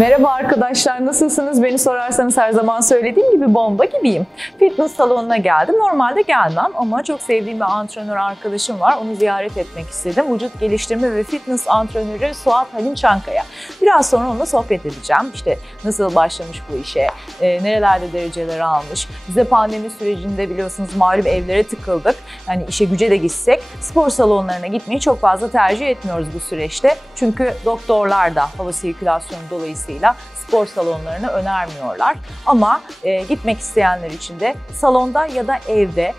Merhaba arkadaşlar, nasılsınız? Beni sorarsanız her zaman söylediğim gibi bomba gibiyim. Fitness salonuna geldim. Normalde gelmem ama çok sevdiğim bir antrenör arkadaşım var. Onu ziyaret etmek istedim. Vücut geliştirme ve fitness antrenörü Suat Halim Çankaya. Biraz sonra onunla sohbet edeceğim. İşte nasıl başlamış bu işe, nerelerde dereceler almış. Bize pandemi sürecinde biliyorsunuz malum evlere tıkıldık. Yani işe güce de gitsek spor salonlarına gitmeyi çok fazla tercih etmiyoruz bu süreçte. Çünkü doktorlar da hava sirkülasyonu dolayısıyla spor salonlarını önermiyorlar. Ama gitmek isteyenler için de salonda ya da evde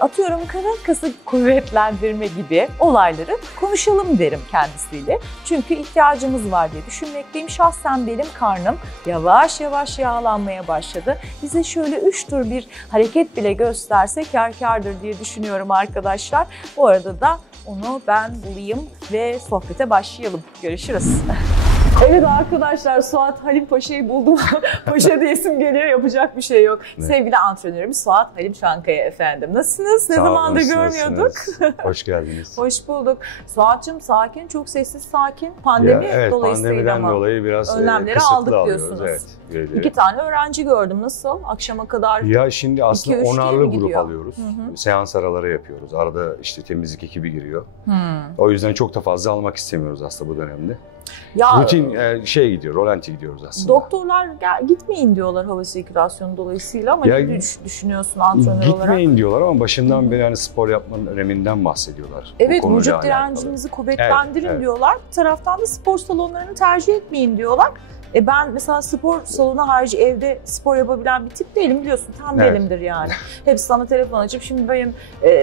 atıyorum kası kuvvetlendirme gibi olayları konuşalım derim kendisiyle. Çünkü ihtiyacımız var diye düşünmekteyim. Şahsen benim karnım yavaş yavaş yağlanmaya başladı. Bize şöyle 3 tur bir hareket bile gösterse kârdır diye düşünüyorum arkadaşlar. Bu arada da onu ben bulayım ve sohbete başlayalım. Görüşürüz. Evet arkadaşlar, Suat Halim Paşa'yı buldum. Paşa diye isim geliyor, yapacak bir şey yok. Evet. Sevgili antrenörümüz Suat Halim Çankaya efendim. Nasılsınız? Ne zamandır görmüyorduk. Hoş geldiniz. Hoş bulduk. Suat'cığım sakin, çok sessiz sakin. Pandemi evet, dolayısıyla pandemiden ama dolayı biraz önlemleri aldık diyorsunuz. Evet, 2 tane öğrenci gördüm. Nasıl? Akşama kadar? Ya şimdi aslında 10'arlı grup gidiyor? alıyoruz. Hı-hı. Seans araları yapıyoruz. Arada işte temizlik ekibi giriyor. Hı. O yüzden çok da fazla almak istemiyoruz aslında bu dönemde. Ya, rutin gidiyor, rolanti gidiyoruz aslında. Doktorlar gitmeyin diyorlar hava sirkülasyonu dolayısıyla ama ne düşünüyorsun antrenör olarak? Gitmeyin diyorlar ama başından beri yani spor yapmanın öneminden bahsediyorlar. Evet, vücut direncinizi kuvvetlendirin diyorlar. Bir taraftan da spor salonlarını tercih etmeyin diyorlar. Ben mesela spor salonu harici evde spor yapabilen bir tip değilim, biliyorsun. Tam elimdir yani. Hep sana telefon açıp şimdi benim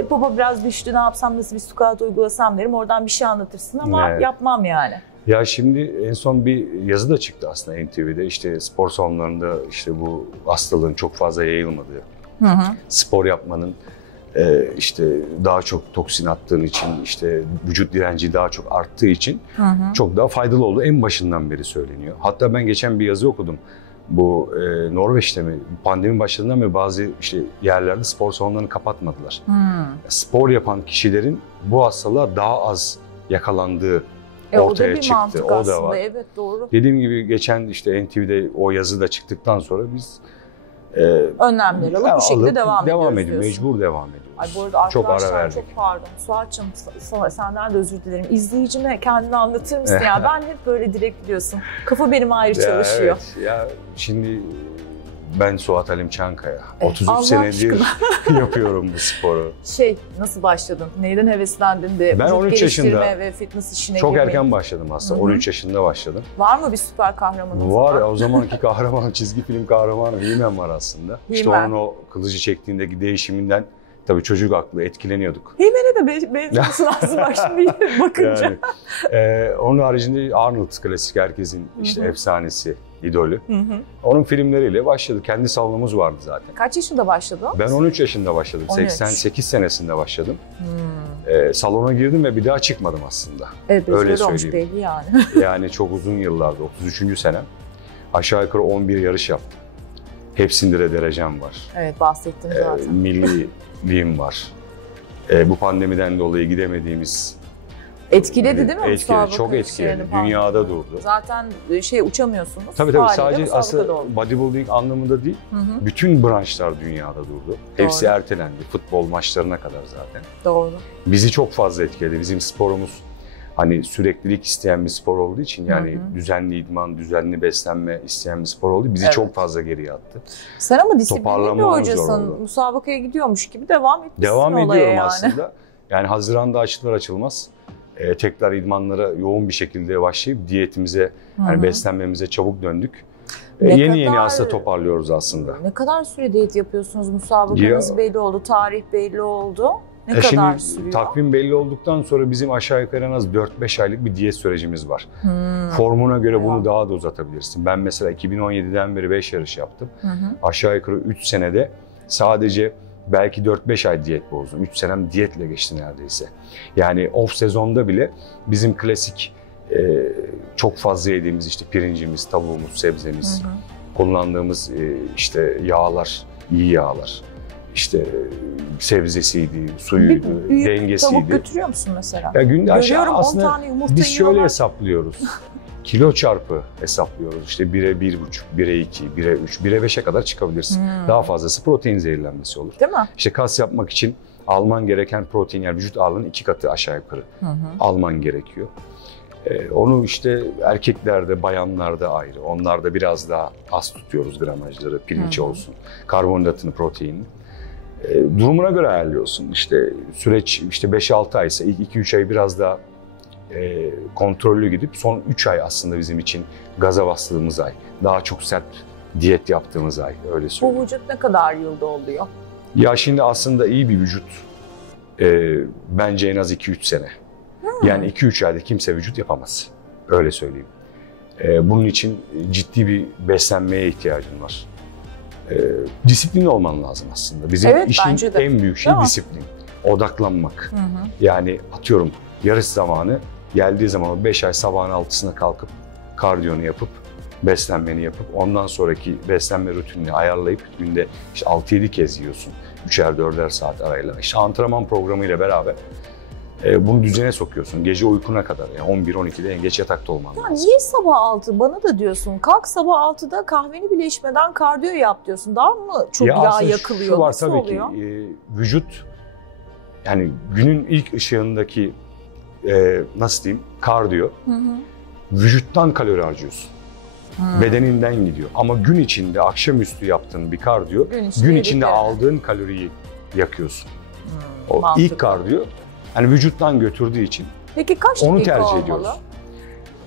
popo biraz düştü, ne yapsam, nasıl bir squat uygulasam derim. Oradan bir şey anlatırsın ama yapmam yani. Ya şimdi en son bir yazı da çıktı aslında NTV'de, işte spor salonlarında işte bu hastalığın çok fazla yayılmadığı, spor yapmanın işte daha çok toksin attığın için, işte vücut direnci daha çok arttığı için çok daha faydalı olduğu en başından beri söyleniyor. Hatta ben geçen bir yazı okudum. Bu Norveç'te mi pandemi başladığından beri bazı işte yerlerde spor salonlarını kapatmadılar. Spor yapan kişilerin bu hastalığa daha az yakalandığı ortaya çıktı. O da var. Evet, doğru. Dediğim gibi geçen işte NTV'de o yazı da çıktıktan sonra biz önlemleri alıp bu şekilde devam ediyoruz. Mecbur devam ediyoruz. Ay, bu arada çok ara verdik. Çok pardon. Suat'cığım, senden de özür dilerim. İzleyicime kendini anlatır mısın ya? Ben hep böyle direkt biliyorsun. Kafa benim ayrı çalışıyor. Evet. Ya şimdi ben Suat Halim Çankaya. 33 senedir yapıyorum bu sporu. Nasıl başladın? Neyden heveslendin de ben 13 yaşında ve fitness işine çok girmeyi? erken başladım aslında. 13 yaşında başladım. Var mı bir süper kahramanınız? Var. O zamanki kahraman, çizgi film kahramanı He-Man var aslında. İşte onun o kılıcı çektiğindeki değişiminden tabii çocuk aklı etkileniyorduk. He-Man'e de benziyorsun aslında bak şimdi bakınca. Yani, onun haricinde Arnold klasik, herkesin işte efsanesi, idolü. Onun filmleriyle başladık. Kendi salonumuz vardı zaten. Kaç yaşında başladın? Ben 13 yaşında başladım. 88 senesinde başladım. Salona girdim ve bir daha çıkmadım aslında. Evet, öyle söyleyeyim. Belli yani. Yani çok uzun yıllardı. 33. senem. Aşağı yukarı 11 yarış yaptım. Hepsinde de derecem var. Evet, bahsettim zaten. Milliliğim var. Bu pandemiden dolayı gidemediğimiz etkiledi değil mi? Etkiledi, çok etkiledi. Dünyada durdu. Zaten uçamıyorsunuz. Tabii sadece aslında bodybuilding anlamında değil, bütün branşlar dünyada durdu. Doğru. Hepsi ertelendi. Futbol maçlarına kadar zaten. Doğru. Bizi çok fazla etkiledi. Bizim sporumuz hani süreklilik isteyen bir spor olduğu için, yani düzenli idman, düzenli beslenme isteyen bir spor olduğu bizi çok fazla geriye attı. Sen ama disiplinli bir hocasın. Musabakaya gidiyormuş gibi devam etmişsin olaya yani. Devam ediyorum aslında. Yani Haziran'da açılmaz. Tekrar idmanlara yoğun bir şekilde başlayıp diyetimize, yani beslenmemize çabuk döndük. Yeni aslında toparlıyoruz aslında. Ne kadar süre diyet yapıyorsunuz? Musabakanız belli oldu, tarih belli oldu. Ne kadar sürüyor? Takvim belli olduktan sonra bizim aşağı yukarı en az 4-5 aylık bir diyet sürecimiz var. Formuna göre bunu daha da uzatabilirsin. Ben mesela 2017'den beri 5 yarış yaptım. Aşağı yukarı 3 senede sadece belki 4-5 ay diyet bozdum. 3 senem diyetle geçti neredeyse. Yani off sezonda bile bizim klasik çok fazla yediğimiz işte pirincimiz, tavuğumuz, sebzemiz, kullandığımız işte yağlar, iyi yağlar. İşte sebzesiydi, suyuydu, dengesiydi. Tavuk götürüyor musun mesela? Ya günde aşağı görüyorum, aslında 10 tane yumurta biz şöyle hesaplıyoruz. kilo çarpı hesaplıyoruz. İşte 1'e 1,5, 1'e 2, 1'e 3, 1'e 5'e kadar çıkabilirsin. Daha fazlası protein zehirlenmesi olur. Değil mi? İşte kas yapmak için alman gereken protein, yani vücut ağırlığının 2 katı aşağı yukarı alman gerekiyor. Onu işte erkeklerde, bayanlarda ayrı. Onlarda biraz daha az tutuyoruz gramajları, pirinç olsun, karbonhidratını, proteinini. Durumuna göre ayarlıyorsun. İşte süreç işte 5-6 aysa ilk 2-3 ay biraz daha kontrollü gidip son 3 ay aslında bizim için gaza bastığımız ay. Daha çok sert diyet yaptığımız ay, öyle söyleyeyim. Bu vücut ne kadar yılda oluyor? Ya şimdi aslında iyi bir vücut bence en az 2-3 sene. Yani 2-3 ayda kimse vücut yapamaz. Öyle söyleyeyim. Bunun için ciddi bir beslenmeye ihtiyacın var. Disiplinli olman lazım aslında. Bizim işin en büyük şey disiplin. Odaklanmak. Yani atıyorum yarış zamanı geldiği zaman o 5 ay sabahın 6'sına kalkıp kardiyonu yapıp beslenmeni yapıp ondan sonraki beslenme rutinini ayarlayıp günde işte 6-7 kez yiyorsun. 3'er 4'er saat arayla. İşte antrenman programıyla beraber bunu düzene sokuyorsun. Gece uykuna kadar. Yani 11-12'de en geç yatakta olman lazım. Niye sabah 6? Bana da diyorsun. Kalk sabah 6'da kahveni bile içmeden kardiyo yap diyorsun. Daha mı çok yağ yakılıyor? Şu var nasıl tabii oluyor? ki vücut yani günün ilk ışığındaki nasıl diyeyim kardiyo vücuttan kalori harcıyorsun. Bedeninden gidiyor. Ama gün içinde akşamüstü yaptığın bir kardiyo gün içinde aldığın kaloriyi yakıyorsun. O mantıklı. ilk kardiyo hani vücuttan götürdüğü için Peki kaç onu dakika tercih olmalı? ediyoruz.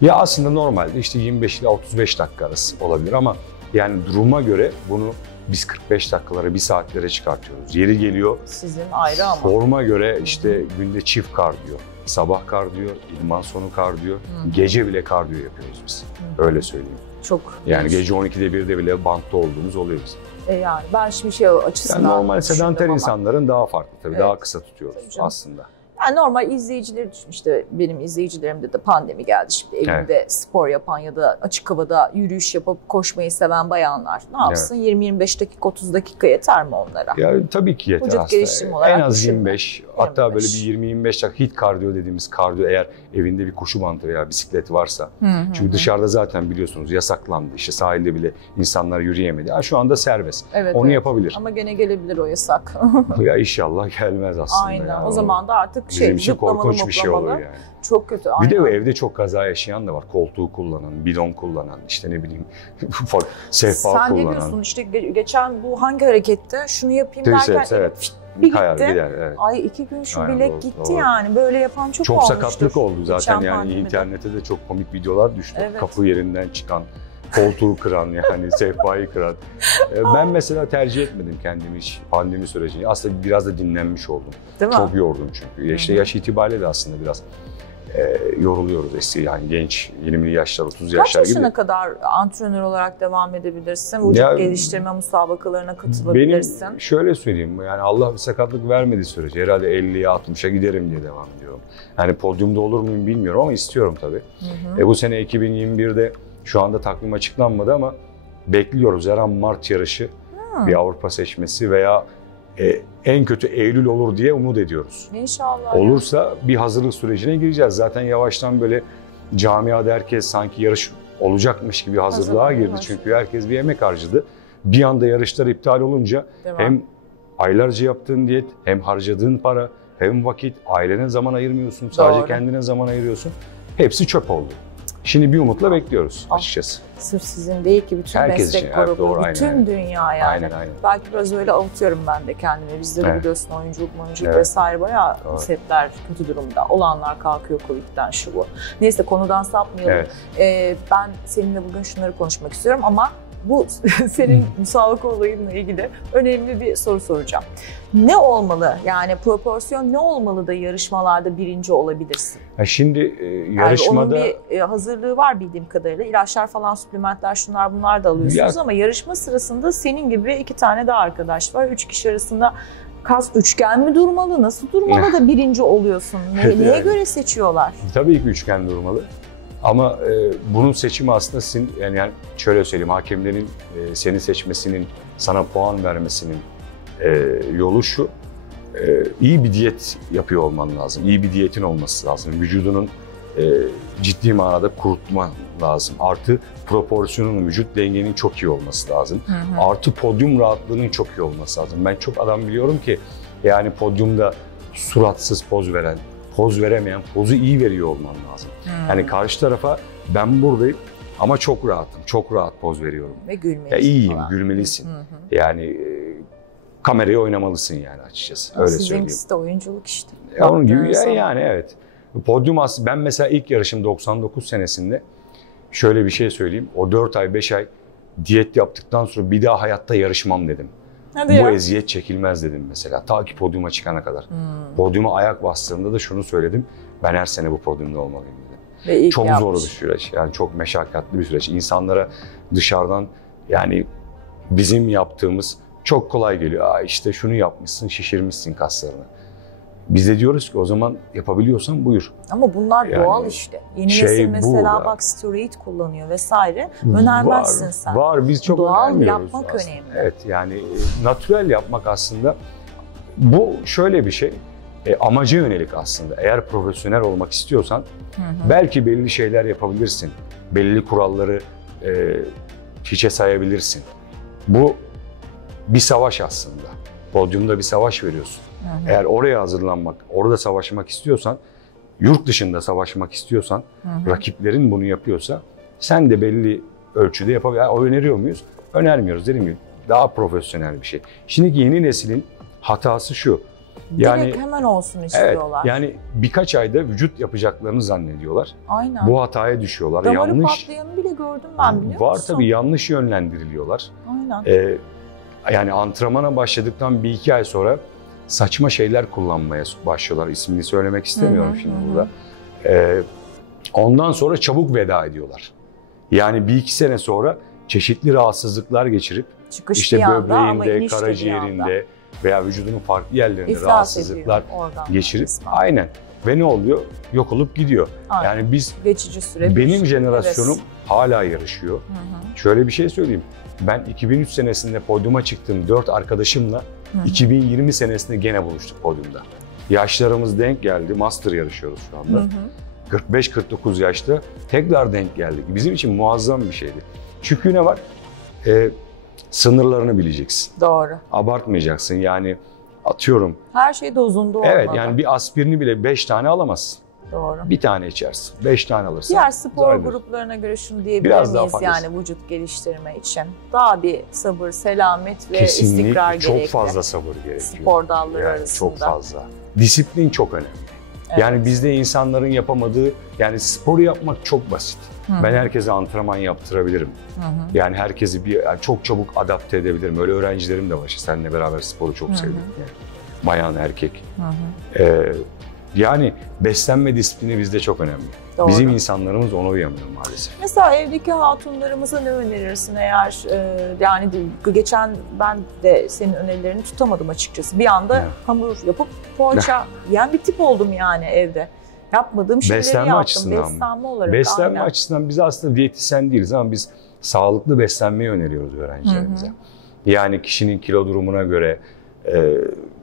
Ya aslında normalde işte 25 ile 35 dakika arası olabilir ama yani duruma göre bunu biz 45 dakikalara, 1 saatlere çıkartıyoruz. Yeri geliyor. Sizin ayrı ama. Forma göre işte günde çift kardiyo, sabah kardiyo, idman sonu kardiyo, gece bile kardiyo yapıyoruz biz. Öyle söyleyeyim. Çok. Yani gece 12'de 1'de bile bantta olduğumuz oluyor bizim. Yani ben şimdi şey açısından Yani normal sedanter insanların daha farklı tabii, daha kısa tutuyoruz aslında. Yani normal izleyicileri düşün, işte benim izleyicilerimde de pandemi geldi, şimdi evinde spor yapan ya da açık havada yürüyüş yapıp koşmayı seven bayanlar ne yapsın? 20-25 dakika 30 dakika yeter mi onlara? Ya tabii ki yeter vücut aslında. gelişimi olarak en az 25 hatta böyle bir 20-25 dakika hit kardiyo dediğimiz kardiyo, eğer evinde bir koşu bandı veya bisiklet varsa. Çünkü dışarıda zaten biliyorsunuz yasaklandı, işte sahilde bile insanlar yürüyemedi. Şu anda serbest. Onu yapabilir. Ama gene gelebilir o yasak. Ya inşallah gelmez aslında. Aynen. Yani. O zaman da artık bizim için korkunç bir şey olur yani. Çok kötü. Bir de evde çok kaza yaşayan da var. Koltuğu kullanan, bidon kullanan, işte ne bileyim sehpa kullanan. Sen ne diyorsun işte geçen bu hangi harekette şunu yapayım derken bir kayar, gitti. gider, evet. Ay 2 gün şu aynen, bilek gitti yani. Böyle yapan çok çok olmuştur. sakatlık oldu zaten geçen yani pandemide. internette de çok komik videolar düştü. Kapı yerinden çıkan, koltuğu kıran yani sehpayı kıran. Ben mesela tercih etmedim kendimi hiç pandemi sürecini. Aslında biraz da dinlenmiş oldum. Değil mi? Çok yordum çünkü. İşte yaş itibariyle de aslında biraz yoruluyoruz eski yani genç 20'li yaşlar 30 yaşlar gibi. Kaç yaşına kadar antrenör olarak devam edebilirsin? Vücut geliştirme müsabakalarına katılabilirsin. Benim şöyle söyleyeyim yani Allah bir sakatlık vermediği sürece herhalde 50'ye 60'a giderim diye devam ediyorum. Yani podyumda olur muyum bilmiyorum ama istiyorum tabii. Bu sene 2021'de şu anda takvim açıklanmadı ama bekliyoruz her an Mart yarışı bir Avrupa seçmesi veya en kötü Eylül olur diye umut ediyoruz. İnşallah. Olursa bir hazırlık sürecine gireceğiz. Zaten yavaştan böyle camiada herkes sanki yarış olacakmış gibi hazırlığa girdi. Çünkü herkes bir emek harcadı. Bir anda yarışlar iptal olunca hem aylarca yaptığın diyet, hem harcadığın para, hem vakit, ailene zaman ayırmıyorsun. Sadece kendine zaman ayırıyorsun. Hepsi çöp oldu. Şimdi bir umutla bekliyoruz açıkçası. Sırf sizin değil ki bütün herkes meslek için, grubu, bütün dünya yani. Aynen. Belki biraz öyle avutuyorum ben de kendimi. Bizde de biliyorsun oyunculuk vesaire bayağı setler kötü durumda. Olanlar kalkıyor Covid'den şu bu. Neyse konudan sapmayalım. Ben seninle bugün şunları konuşmak istiyorum ama bu senin müsabaka olayınla ilgili önemli bir soru soracağım. Ne olmalı? Yani proporsiyon ne olmalı da yarışmalarda birinci olabilirsin? Şimdi yarışmada... Yani onun bir hazırlığı var bildiğim kadarıyla. İlaçlar falan, suplementler, şunlar bunlar da alıyorsunuz ama yarışma sırasında senin gibi 2 tane daha arkadaş var. 3 kişi arasında kas üçgen mi durmalı? Nasıl durmalı da birinci oluyorsun? Neye göre seçiyorlar? Tabii ki üçgen durmalı. Ama bunun seçimi aslında sizin, yani şöyle söyleyeyim, hakemlerin seni seçmesinin, sana puan vermesinin yolu şu: iyi bir diyet yapıyor olman lazım, iyi bir diyetin olması lazım. Vücudunun ciddi manada kurutma lazım. Artı proporsiyonun, vücut dengenin çok iyi olması lazım. Artı podyum rahatlığının çok iyi olması lazım. Ben çok adam biliyorum ki yani podyumda suratsız poz veren, poz veremeyen, pozu iyi veriyor olman lazım. Yani karşı tarafa ben buradayım ama çok rahatım, çok rahat poz veriyorum. Ve gülmelisin ya iyiyim, falan. gülmelisin. Yani kamerayı oynamalısın yani açıkçası. Öyle söyleyeyim. Sizinkisi de oyunculuk işte. Onun gibi yani evet. Podyum aslında ben mesela ilk yarışım 99 senesinde şöyle bir şey söyleyeyim. O 4 ay 5 ay diyet yaptıktan sonra bir daha hayatta yarışmam dedim. Hadi Bu ya. eziyet çekilmez dedim mesela. Ta ki podyuma çıkana kadar. Podyuma ayak bastığımda da şunu söyledim. Ben her sene bu podyumda olmalıyım dedim. Ve iyi Çok yapmış. zor bir süreç. Yani çok meşakkatli bir süreç. İnsanlara dışarıdan yani bizim yaptığımız çok kolay geliyor. İşte şunu yapmışsın, şişirmişsin kaslarını. Biz de diyoruz ki o zaman yapabiliyorsan buyur. Ama bunlar Yani doğal işte. Yeni şey nesil mesela bu bak steroid kullanıyor vesaire. Önermezsin sen. Var. Biz çok Doğal önermiyoruz yapmak aslında. önemli. Evet yani natürel yapmak aslında bu şöyle bir şey. Amaca yönelik aslında. Eğer profesyonel olmak istiyorsan belki belli şeyler yapabilirsin. Belli kuralları hiçe sayabilirsin. Bu bir savaş aslında. Podyumda bir savaş veriyorsun. Eğer oraya hazırlanmak, orada savaşmak istiyorsan, yurt dışında savaşmak istiyorsan, rakiplerin bunu yapıyorsa sen de belli ölçüde yapabilirsin. Öneriyor muyuz? Önermiyoruz. Dediğim gibi daha profesyonel bir şey. Şimdiki yeni neslin hatası şu. Yani direkt hemen olsun evet, istiyorlar. yani birkaç ayda vücut yapacaklarını zannediyorlar. Aynen. Bu hataya düşüyorlar. Damarı Yanlış patlayanı bile gördüm ben biliyor var musun? tabii yanlış yönlendiriliyorlar. Aynen. Yani antrenmana başladıktan 1-2 ay sonra saçma şeyler kullanmaya başlıyorlar. İsmini söylemek istemiyorum şimdi burada. Ondan sonra çabuk veda ediyorlar. Yani 1-2 sene sonra çeşitli rahatsızlıklar geçirip Çıkış işte bir anda ama böbreğinde, iniş de bir anda. karaciğerinde veya vücudunun farklı yerlerinde İflas rahatsızlıklar ediyor oradan geçirip resmen. aynen ve ne oluyor? Yok olup gidiyor. Aynen. Yani biz Geçici süre. benim jenerasyonum hala yarışıyor. Hı. Şöyle bir şey söyleyeyim. Ben 2003 senesinde podyuma çıktığım 4 arkadaşımla 2020 senesinde gene buluştuk podyumda. Yaşlarımız denk geldi. Master yarışıyoruz şu anda. 45-49 yaşta tekrar denk geldik. Bizim için muazzam bir şeydi. Çünkü ne var? Sınırlarını bileceksin. Doğru. Abartmayacaksın. Yani atıyorum. Her şey dozunda olmalı. Evet yani bir aspirini bile 5 tane alamazsın. Doğru. Bir tane içersin. 5 tane alırsın. Diğer spor Zaten gruplarına göre şunu diyebilir biraz daha miyiz fazlası. yani vücut geliştirme için? Daha bir sabır, selamet ve Kesinlikle istikrar çok gerekli. fazla sabır gerekiyor. Spor dalları yani arasında. çok fazla. Disiplin çok önemli. Evet. Yani bizde insanların yapamadığı, yani sporu yapmak çok basit. Ben herkese antrenman yaptırabilirim. Yani herkesi yani çok çabuk adapte edebilirim. Öyle öğrencilerim de var. İşte seninle beraber sporu çok sevdim. Bayan, erkek. Yani beslenme disiplini bizde çok önemli. Doğru. Bizim insanlarımız ona uyamıyor maalesef. Mesela evdeki hatunlarımıza ne önerirsin eğer yani geçen ben de senin önerilerini tutamadım açıkçası. Bir anda hamur yapıp poğaça yiyen bir tip oldum yani evde. Yapmadığım şeyleri Beslenme yaptım. açısından Beslenme olarak. Beslenme aynen. açısından biz aslında diyetisyen değiliz ama biz sağlıklı beslenmeyi öneriyoruz öğrencilerimize. Yani kişinin kilo durumuna göre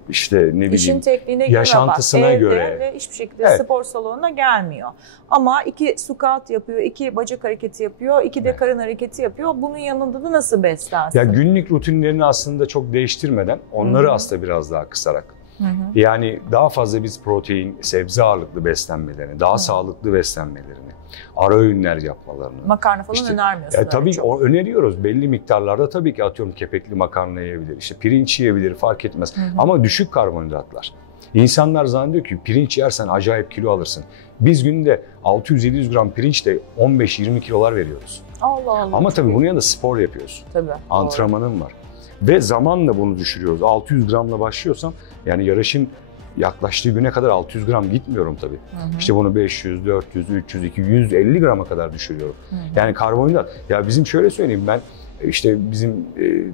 işte ne bileyim İşin tekniğine göre yaşantısına bak, evde göre. ve hiçbir şekilde spor salonuna gelmiyor. Ama 2 squat yapıyor, 2 bacak hareketi yapıyor, 2 de karın hareketi yapıyor. Bunun yanında da nasıl beslensin? Ya günlük rutinlerini aslında çok değiştirmeden onları aslında biraz daha kısarak. Yani daha fazla biz protein, sebze ağırlıklı beslenmelerini, daha sağlıklı beslenmelerini, ara öğünler yapmalarını. Makarna falan önermiyorsun. Tabii ki öneriyoruz. Belli miktarlarda tabii ki atıyorum kepekli makarna yiyebilir, işte pirinç yiyebilir fark etmez. Ama düşük karbonhidratlar. İnsanlar zannediyor ki pirinç yersen acayip kilo alırsın. Biz günde 600-700 gram pirinçle 15-20 kilolar veriyoruz. Allah Allah. Ama tabii bunun yanında spor yapıyorsun. Tabii. Antrenmanın var. Ve zamanla bunu düşürüyoruz. 600 gramla başlıyorsam yani yarışın yaklaştığı güne kadar 600 gram gitmiyorum tabii. İşte bunu 500, 400, 300, 200, 150 grama kadar düşürüyorum. Yani karbonhidrat. Ya bizim şöyle söyleyeyim ben işte bizim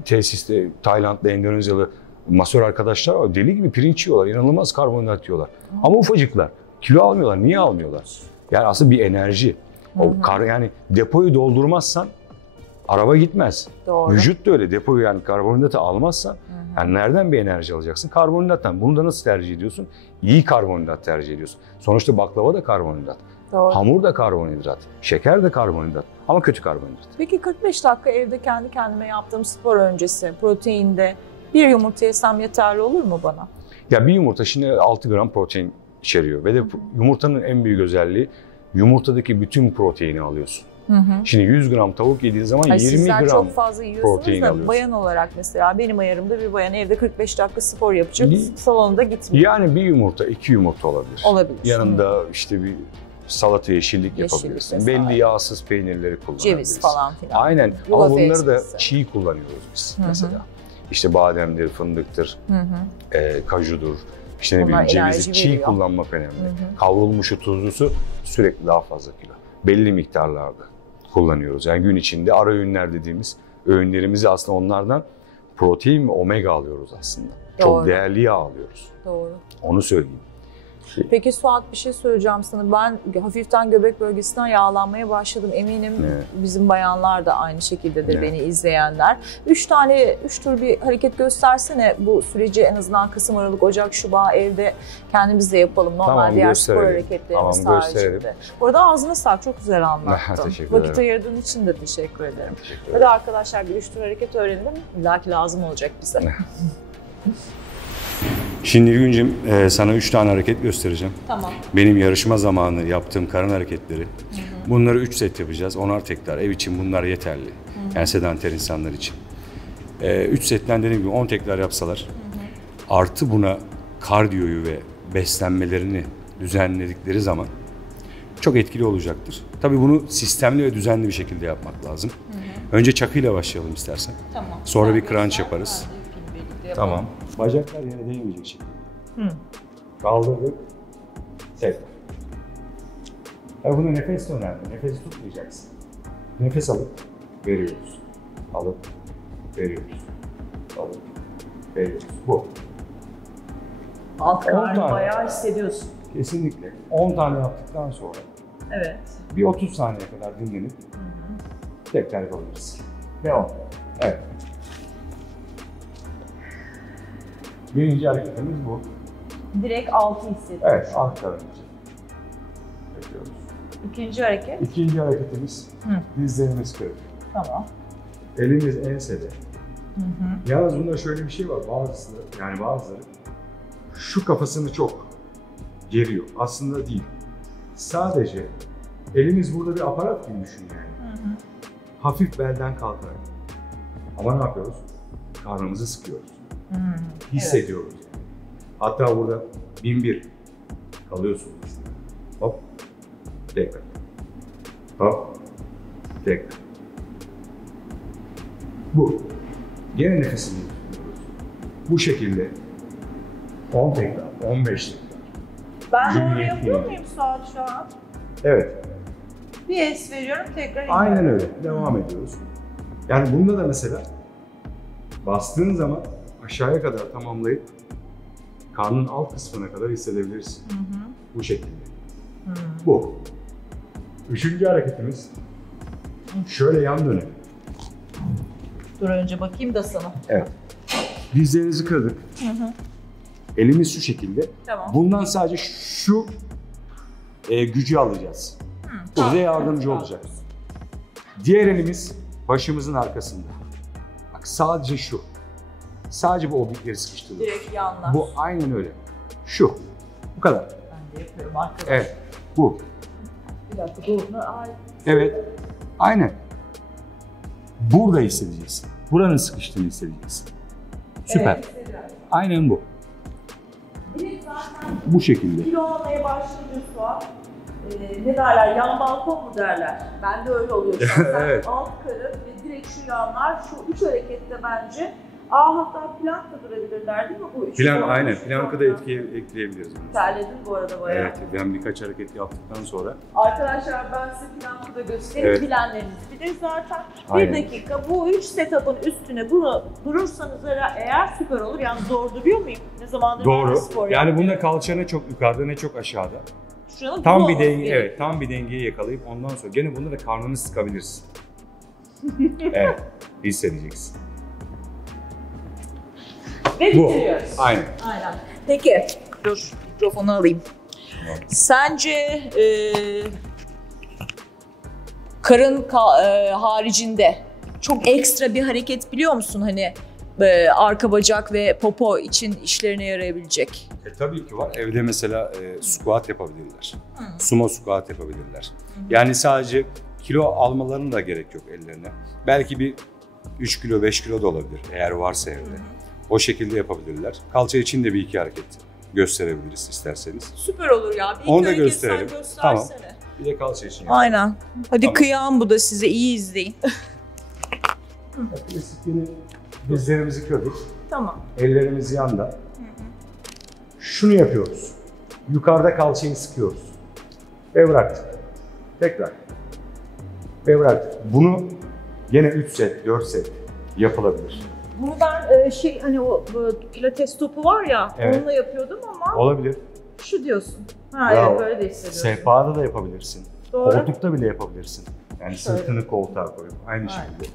tesiste Tayland'da Endonezyalı masör arkadaşlar var. Deli gibi pirinç yiyorlar. İnanılmaz karbonhidrat yiyorlar. Ama ufacıklar. Kilo almıyorlar. Niye almıyorlar? Yani aslında bir enerji. Yani depoyu doldurmazsan araba gitmez. Doğru. Vücut da öyle. Depoyu yani karbonhidratı almazsan yani nereden bir enerji alacaksın? Karbonhidrattan. Bunu da nasıl tercih ediyorsun? İyi karbonhidrat tercih ediyorsun. Sonuçta baklava da karbonhidrat. Doğru. Hamur da karbonhidrat, şeker de karbonhidrat ama kötü karbonhidrat. Peki 45 dakika evde kendi kendime yaptığım spor öncesi proteinde bir yumurta yesem yeterli olur mu bana? Ya bir yumurta şimdi 6 gram protein içeriyor ve de yumurtanın en büyük özelliği yumurtadaki bütün proteini alıyorsun. Şimdi 100 gram tavuk yediğin zaman 20 sizler gram çok fazla yiyorsunuz protein da alıyorsun. bayan olarak mesela benim ayarımda bir bayan evde 45 dakika spor yapacak, salonda gitmiyor. Yani bir yumurta, 2 yumurta olabilir. Olabilir. Yanında işte bir salata yeşillik yapabilirsin. vesaire. Belli yağsız peynirleri kullanabilirsin. Ceviz falan filan. Aynen. Yulaf Ama bunları da ezmesi. çiğ kullanıyoruz biz mesela. İşte bademdir, fındıktır, kajudur. İşte ne Bunlar bileyim cevizi enerji çiğ veriyor. kullanmak önemli. Kavrulmuşu, tuzlusu sürekli daha fazla kilo. Belli miktarlarda kullanıyoruz. Yani gün içinde ara öğünler dediğimiz öğünlerimizi aslında onlardan protein ve omega alıyoruz aslında. Doğru. Çok değerli yağ alıyoruz. Doğru. Onu söyleyeyim. Peki Suat, bir şey söyleyeceğim sana. Ben hafiften göbek bölgesinden yağlanmaya başladım. Eminim bizim bayanlar da aynı şekildedir, beni izleyenler. 3 tür bir hareket göstersene. Bu süreci en azından Kasım, Aralık, Ocak, Şubat evde kendimiz de yapalım. Normal Tamam, diğer gösterelim. spor hareketlerimiz Tamam, haricinde. gösterelim. Bu arada ağzına sağlık. Çok güzel anlattın. Teşekkür Vakit ederim. ayırdığın için de teşekkür ederim. Teşekkür Hadi arkadaşlar, bir 3 tür hareket öğrenelim. İlla ki lazım olacak bize. Şimdi Nilgüncüm sana 3 tane hareket göstereceğim. Tamam. Benim yarışma zamanı yaptığım karın hareketleri. Bunları 3 set yapacağız. 10'ar tekrar. Ev için bunlar yeterli. Yani sedanter insanlar için. 3 setten dediğim gibi 10 tekrar yapsalar. Artı buna kardiyoyu ve beslenmelerini düzenledikleri zaman çok etkili olacaktır. Tabii bunu sistemli ve düzenli bir şekilde yapmak lazım. Önce çakıyla başlayalım istersen. Tamam. Sonra bir crunch yaparız. Tamam. Bacaklar yere değmeyecek şekilde. Kaldırdık. Tekrar. Tabii bunu nefes de önemli. Nefesi tutmayacaksın. Nefes alıp veriyoruz. Alıp veriyoruz. Alıp veriyoruz. Bu. Alt 10 karnı tane. bayağı hissediyorsun. Kesinlikle. 10 tane yaptıktan sonra Evet. bir 30 saniye kadar dinlenip tekrar yapabiliriz. Ve 10. Evet. Birinci hareketimiz bu. Direkt altı hissediyorsun. Evet, alt karın için. Yapıyoruz. İkinci hareket. İkinci hareketimiz dizlerimiz kırık. Tamam. Elimiz ensede. Yalnız bunda şöyle bir şey var. Bazıları şu kafasını çok geriyor. Aslında değil. Sadece elimiz burada bir aparat gibi düşün yani. Hafif belden kalkarak. Ama ne yapıyoruz? Karnımızı sıkıyoruz. Hissediyoruz. Yani. Hatta burada 1001 kalıyorsunuz. Hop. Tekrar. Hop. Tekrar. Bu. Gene nefesini tutuyoruz. Bu şekilde 10 tekrar, 15 tekrar. Ben Cümle doğru yapıyor etkili. muyum Suat şu an? Evet. Bir es veriyorum, tekrar Aynen öyle. Devam ediyoruz. Yani bunda da mesela bastığın zaman aşağıya kadar tamamlayıp karnın alt kısmına kadar hissedebilirsin. Bu şekilde. Bu. Üçüncü hareketimiz şöyle yan dönelim. Dur önce bakayım da sana. Evet. Dizlerinizi kırdık. Elimiz şu şekilde. Tamam. Bundan sadece şu gücü alacağız. Bu bize yardımcı olacak. Diğer elimiz başımızın arkasında. Bak sadece şu. Sadece bu oblikleri sıkıştırıyor. Direkt yanlar. Bu aynen öyle. Şu. Bu kadar. Ben de yapıyorum arkadaşlar. Evet. Bu. Bir dakika dur. Ay. Evet. Aynen. Burada hissedeceksin. Buranın sıkıştığını hissedeceksin. Süper. Evet, hissediyorum. Aynen bu. Direkt zaten Bu şekilde. kilo almaya başlayınca Suat, ne derler, yan balkon mu derler? Ben de öyle oluyor şu an. Sen Evet. alt karın ve direkt şu yanlar, şu üç harekette bence, hatta plank da durabilirler değil mi bu üç? Plank form, aynen. üç Plank'ı da formda? ekleyebiliriz. Bunu. Terledin bu arada bayağı. Evet. Ben birkaç hareket yaptıktan sonra Arkadaşlar ben size plankı da göstereyim, Evet. bilenleriniz bilir zaten. Aynen. Bir dakika bu 3 setup'ın üstüne bunu durursanız eğer süper olur. Yani zor duruyor muyum? Ne zamandır ben de doğru. spor Yani yapmıyorum. bunda kalça ne çok yukarıda ne çok aşağıda. Şuranın Tam bu bir olması denge, gerekiyor. evet, tam bir dengeyi yakalayıp ondan sonra gene bunda da karnını sıkabilirsin. Evet, hissedeceksin. Ve Bu. bitiriyoruz. Aynen. Aynen. Peki, dur mikrofonu alayım. Tamam. Sence karın haricinde çok ekstra bir hareket biliyor musun? Hani arka bacak ve popo için işlerine yarayabilecek. Tabii ki var. Evde mesela squat yapabilirler. Sumo squat yapabilirler. Yani sadece kilo almalarına da gerek yok ellerine. Belki bir 3 kilo 5 kilo da olabilir eğer varsa evde. O şekilde yapabilirler. Kalça için de bir iki hareket gösterebiliriz isterseniz. Süper olur ya. Bir Onu da hareket gösterelim. sen göstersene. Tamam. Bir de kalça için yapalım. Aynen. Hadi Tamam. kıyağım bu da size, iyi izleyin. Klasik yine dizlerimizi kırdık. Tamam. Ellerimiz yanda. Şunu yapıyoruz. Yukarıda kalçayı sıkıyoruz. Ve bıraktık. Tekrar. Ve bıraktık. Bunu yine 3 set, 4 set yapılabilir. Bunu ben hani o pilates topu var ya, Evet. onunla yapıyordum ama Olabilir. şu diyorsun. Ha Bravo. evet, böyle de hissediyorum. Sehpada da yapabilirsin. Doğru. Koltukta bile yapabilirsin. Yani Şöyle. sırtını koltuğa koyup aynı Aynen. şekilde.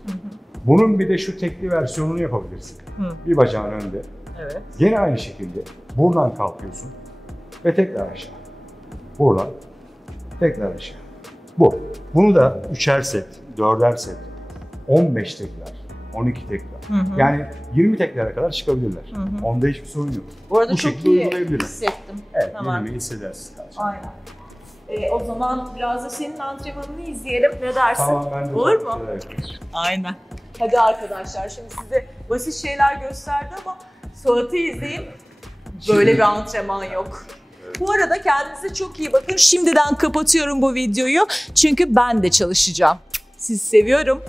Bunun bir de şu tekli versiyonunu yapabilirsin. Hı. Bir bacağın önde. Evet. Yine aynı şekilde buradan kalkıyorsun ve tekrar aşağı. Buradan tekrar aşağı. Bu. Bunu da 3'er set, 4'er set, 15 tekrar, 12 tekrar. Yani 20 tekrara kadar çıkabilirler. Onda hiçbir sorun yok. Bu arada Bu çok şekilde iyi uygulayabiliriz. hissettim. Evet, Tamam. yürümeyi hissedersiniz. Aynen. O zaman biraz da senin antrenmanını izleyelim. Ne dersin? Tamam, ben de Olur mu? Evet. Aynen. Hadi arkadaşlar, şimdi size basit şeyler gösterdi ama Suat'ı izleyin. Böyle bir antrenman yok. Bu arada kendinize çok iyi bakın. Şimdiden kapatıyorum bu videoyu. Çünkü ben de çalışacağım. Sizi seviyorum.